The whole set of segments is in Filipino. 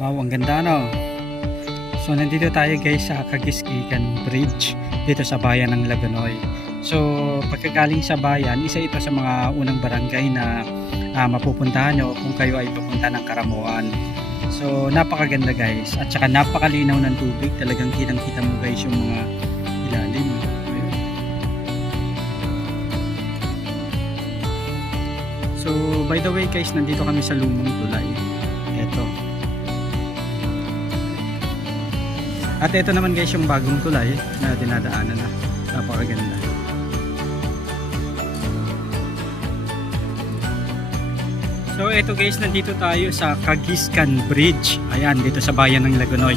Wow, ang ganda no. So nandito tayo guys sa Kagiskikan Bridge dito sa bayan ng Lagonoy. So pagkagaling sa bayan, isa ito sa mga unang barangay na mapupuntahan nyo kung kayo ay pupunta ng Karamuan. So napakaganda guys, at saka napakalinaw ng tubig. Talagang kitang kita mo guys yung mga ilalim. Ayun. So by the way guys, nandito kami sa Lumang Tulay. Eto. At ito naman guys yung bagong tulay na dinadaanan na. Napakaganda. So ito guys, nandito tayo sa Kagiskan Bridge. Ayan, dito sa bayan ng Lagonoy.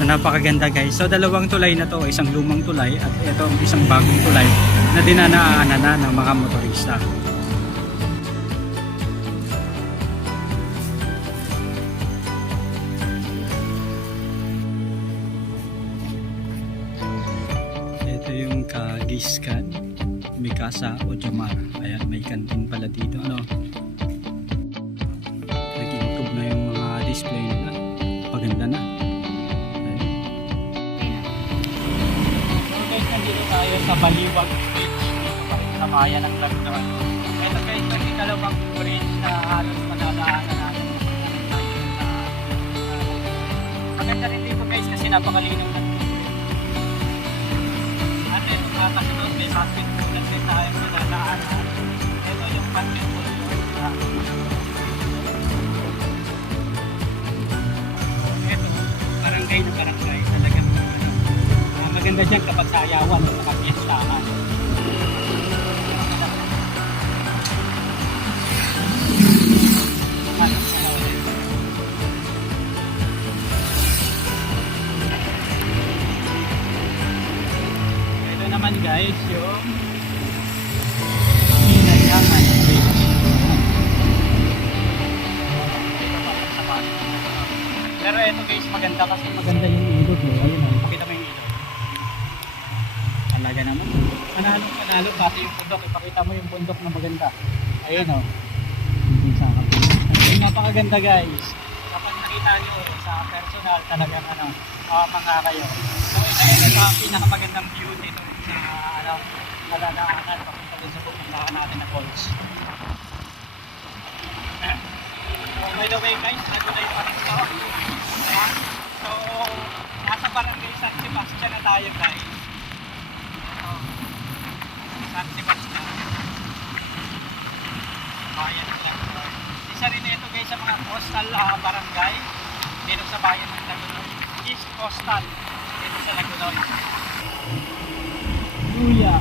So napakaganda guys. So dalawang tulay na to, isang lumang tulay at ito isang bagong tulay na dinadaanan na ng mga motorista. Ito yung Kagiskan Mikasa o Jamar. Ayan, may kantin pala dito. Ano? Nag-improve na yung mga display nila. Paganda na. Ayan. So guys, nandito tayo sa Baliwag Bridge. Dito pa rin sa bayan ng Laguna. Ito guys, yung ikalawang bridge na halos madadaanan natin. Maganda rin dito guys kasi napakalinaw na. Kasunod may basketball na tayo na dadaanan. Ito yung basketball court. Ito, barangay na barangay. Talagang maganda dyan kapag sa ayawan o nakapiestahan. Naman guys yung Hinayaman Bridge. Pero ito guys, maganda kasi maganda yung ilog. Ayun o, pakita mo yung ilog. Talaga naman. Panalo pati yung bundok. Ipakita mo yung bundok na maganda. Ayun o. Ayun, napakaganda guys. Kapag nakita nyo sa personal, talagang mga kayo. So ito ang pinakamagandang view dito na nadadaanan papunta din sa pupuntahan natin na falls. So by the way guys, Lagonoy pa rin ito. So nasa barangay San Sebastian na tayo guys. San Sebastian. Bayan ng Lagonoy. Isa rin ito guys sa mga coastal barangay dito sa bayan ng Lagonoy. East Coastal dito sa Lagonoy. Luya.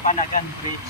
Panagan Bridge.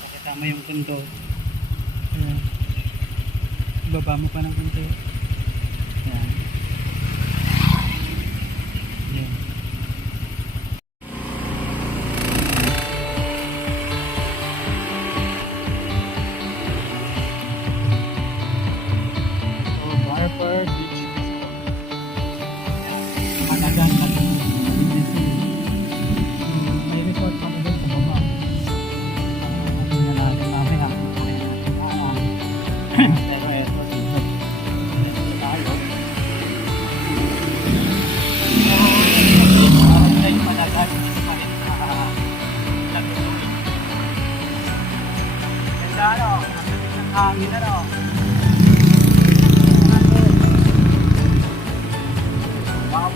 Pakita mo yung kundo. Ayan. Baba mo pa ng kunti. Ayan. Ayan. So, Barber Beach. Panagan natin. May resort kami doon sa baba. Tingnan natin mamaya. Pero eto dito. Dito tayo. Parang tayo Panagan. Dito pa rin sa Lagunoy. Ganda ano? Ang hangin ano? Wow.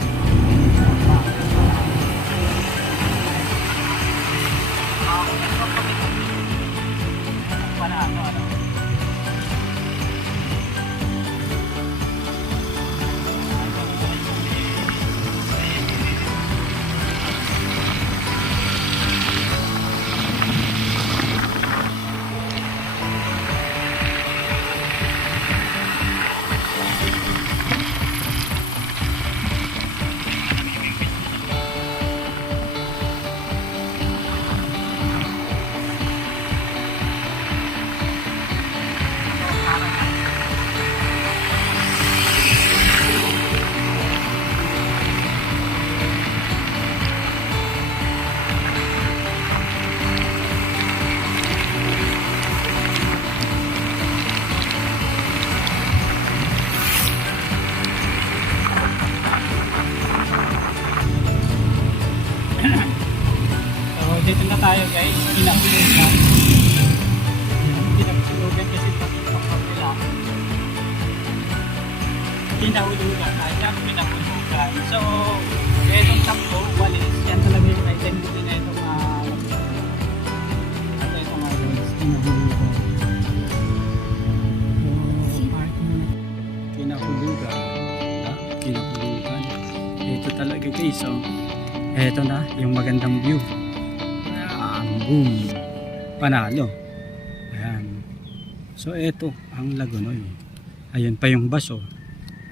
So dito na tayo guys, Pinahulugan. Pinahulugan kasi pag nila. Pinahulugan tayo, Pinahulugan. So, itong sampo, walis, yan talaga yung identity na itong at ito nga guys, Pinahulugan. So, Pinahulugan. Pinahulugan. Ito talaga guys, so eto na yung magandang view. Boom, panalo. Ayan. So eto ang Lagunoy. Ayun pa yung baso.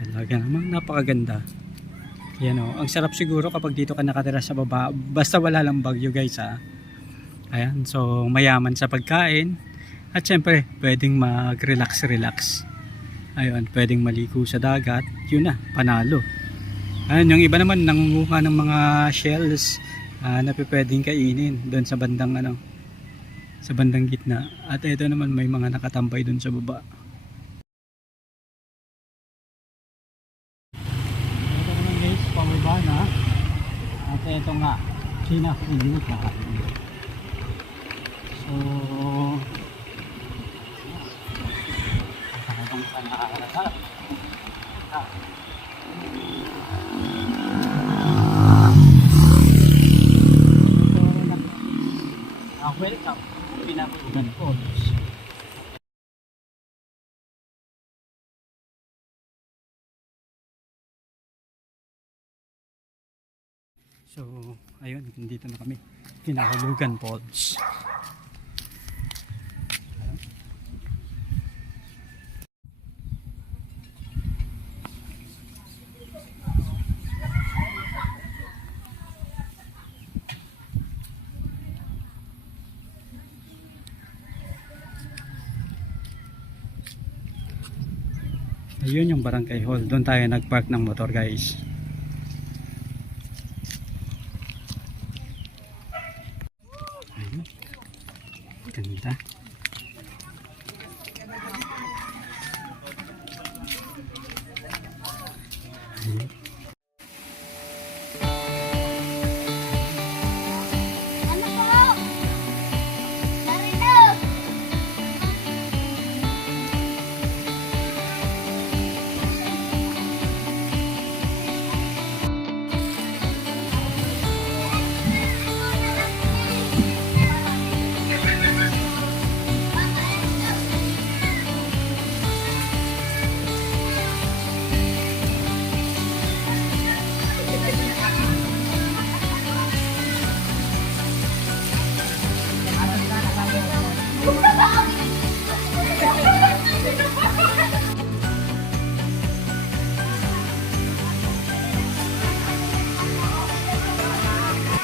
Talaga namang napakaganda. Yan o. Ang sarap siguro kapag dito ka nakatira sa baba. Basta wala lang bagyo guys ha. Ayan. So mayaman sa pagkain. At syempre pwedeng mag-relax. Ayun. Pwedeng maligo sa dagat. Yun na. Panalo. Ayun. Yung iba naman nangunguha ng mga shells na pwedeng kainin doon sa bandang sa bandang gitna. At ito naman may mga nakatambay doon sa baba. Ito naman guys, pababa na. At ito nga, Pinahulugan. So talagang panaharapan. Welcome to Pinahulugan Falls. So, ayun, dito na kami. Kinahulugan Falls. Ayun yung barangay hall. Doon tayo nagpark ng motor, guys. Ayun. Ganda.